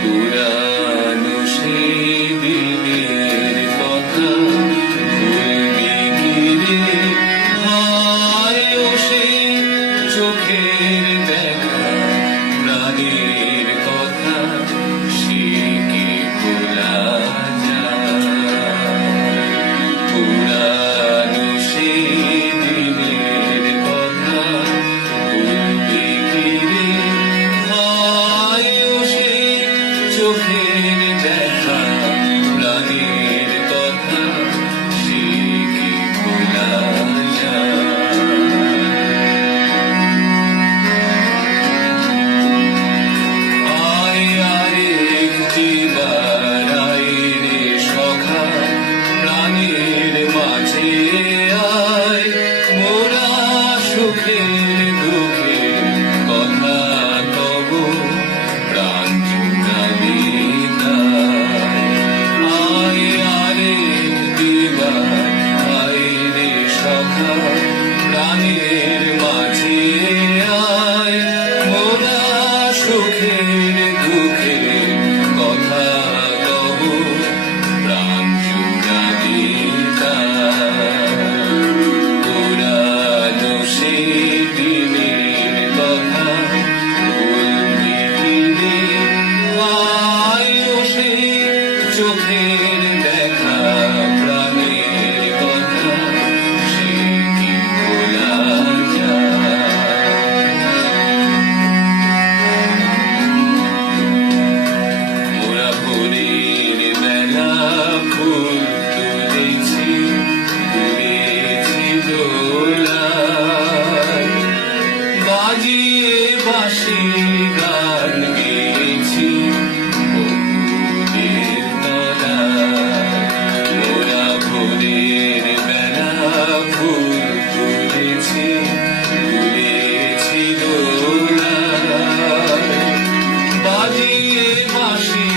পুরানো সেই দিনের কথা ভুলবি কি রে হায় ও সেই চোখের দেখা প্রাণের কথা সে কি ভোলা যায় পুরানো সেই দিনের কথা ভুলবি কি রে হায় ও সেই চোখের দেখা প্রাণের কথা সে কি ভোলা যায় আয় আরে একটিবার আয় রে সখা প্রাণের মাঝে আয় মোরা সুখের দুঃখের কথা তব প্রাণ জুড়ালি আয় আরে একটিবার আয় রে সখা প্রাণের মাঝে আয় মোরা সুখের দুঃখের কথা তব প্রাণ জুড়ালি পুরানো সেই দিনের কথা ভুলবি কি রে আয় ও সেই চোখের দেখা প্রাণের কথা সে কি ভোলা যায় মোরা ভোরের বেলা ফুল তুলেছি তুলেছি দোলায় বাজিয়ে বাঁশি গান গেয়েছি বকুলের তলায় মোরা ভোরের বেলা ফুল তুলেছি তুলেছি দোলায় বাজিয়ে বাঁশি